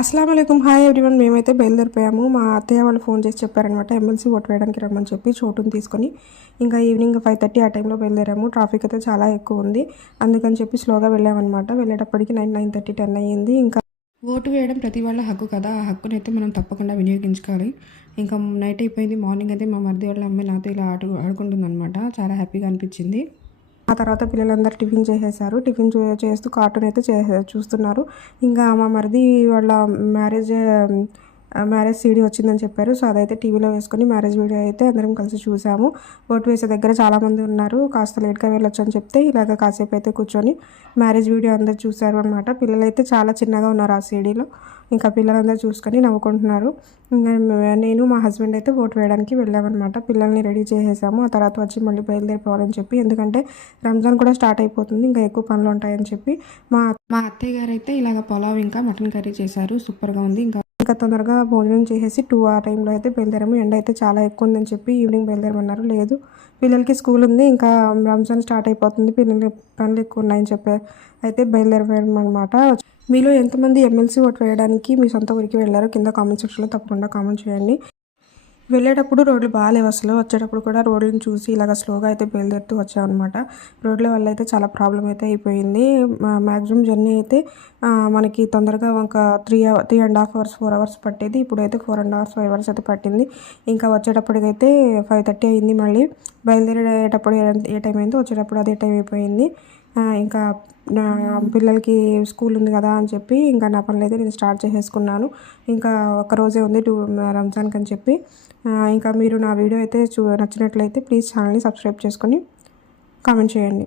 అస్సలాముఅలైకుం hi everyone. మేమైతే బయలుదేరిపోయాము. మా అత్తయ్య వాళ్ళు ఫోన్ చేసి చెప్పారనమాట, ఎమ్మెల్సీ ఓటు వేయడానికి రమ్మని చెప్పి చోటుని తీసుకొని. ఇంకా ఈవినింగ్ 5:30 ఆ టైంలో బయలుదేరాము. ట్రాఫిక్ అయితే చాలా ఎక్కువ ఉంది, అందుకని చెప్పి స్లోగా వెళ్ళామన్నమాట. వెళ్ళేటప్పటికి 9:30 10 అయ్యింది. ఇంకా ఓటు వేయడం ప్రతి వాళ్ళ హక్కు కదా, ఆ హక్కుని అయితే మనం తప్పకుండా వినియోగించుకోవాలి. ఇంకా నైట్ అయిపోయింది. మార్నింగ్ అయితే మా మరిది వాళ్ళ అమ్మాయి నాతో ఇలా ఆడుకుంటుంది అనమాట. చాలా హ్యాపీగా అనిపించింది. ఆ తర్వాత పిల్లలందరూ టిఫిన్ చేసేసారు. టిఫిన్ చేస్తూ కార్టూన్ అయితే చూస్తున్నారు. ఇంకా మా మరిది వాళ్ళ మ్యారేజ్ మ్యారేజ్ సీడీ వచ్చిందని చెప్పారు. సో అదైతే టీవీలో వేసుకొని మ్యారేజ్ వీడియో అయితే అందరం కలిసి చూసాము. ఓటు వేసే దగ్గర చాలామంది ఉన్నారు. కాస్త లేట్గా వెళ్ళొచ్చు అని చెప్తే ఇలాగ కాసేపు అయితే కూర్చొని మ్యారేజ్ వీడియో అందరు చూశారు అనమాట. పిల్లలైతే చాలా చిన్నగా ఉన్నారు ఆ సీడీలో. ఇంకా పిల్లలందరూ చూసుకొని నవ్వుకుంటున్నారు. నేను మా హస్బెండ్ అయితే ఓటు వేయడానికి వెళ్ళామన్నమాట. పిల్లల్ని రెడీ చేసేసాము. ఆ తర్వాత వచ్చి మళ్ళీ బయలుదేరిపోవాలని చెప్పి, ఎందుకంటే రంజాన్ కూడా స్టార్ట్ అయిపోతుంది, ఇంకా ఎక్కువ పనులు ఉంటాయని చెప్పి మా అత్తయ్య గారు అయితే ఇలాగ పులావ్ ఇంకా మటన్ కర్రీ చేశారు. సూపర్గా ఉంది. ఇంకా తొందరగా భోజనం చేసేసి 2 ఆ టైంలో అయితే బయలుదేరాము. ఎండ అయితే చాలా ఎక్కువ ఉందని చెప్పి ఈవినింగ్ బయలుదేరమన్నారు. లేదు, పిల్లలకి స్కూల్ ఉంది, ఇంకా రంజాన్ స్టార్ట్ అయిపోతుంది, పిల్లలకి పనులు ఎక్కువ ఉన్నాయని చెప్పి అయితే బయలుదేరిపోయాము అనమాట. మీలో ఎంతమంది ఎమ్మెల్సీ ఓటు వేయడానికి మీ సొంత ఊరికి వెళ్ళారో కింద కామెంట్ సెక్షన్లో తప్పకుండా కామెంట్ చేయండి. వెళ్ళేటప్పుడు రోడ్లు బాగాలేవు అసలు. వచ్చేటప్పుడు కూడా రోడ్లను చూసి ఇలాగ స్లోగా అయితే బయలుదేరుతూ వచ్చామన్నమాట. రోడ్ల వల్ల అయితే చాలా ప్రాబ్లం అయితే అయిపోయింది. మ్యాక్సిమం జర్నీ అయితే మనకి తొందరగా ఒక 3.5 అవర్స్ 4 అవర్స్ పట్టేది. ఇప్పుడైతే 4.5 అవర్స్ 5 అవర్స్ అయితే పట్టింది. ఇంకా వచ్చేటప్పటికైతే 5:30 అయింది. మళ్ళీ బయలుదేరేటప్పుడు ఏ టైం అయిందో వచ్చేటప్పుడు అదే టైం అయిపోయింది. ఇంకా పిల్లలకి స్కూల్ ఉంది కదా అని చెప్పి ఇంకా నా పనులు అయితే నేను స్టార్ట్ చేసేసుకున్నాను. ఇంకా ఒక్కరోజే ఉంది రంజాన్కి అని చెప్పి. ఇంకా మీరు నా వీడియో అయితే నచ్చినట్లయితే ప్లీజ్ ఛానల్ని సబ్స్క్రైబ్ చేసుకొని కామెంట్ చేయండి.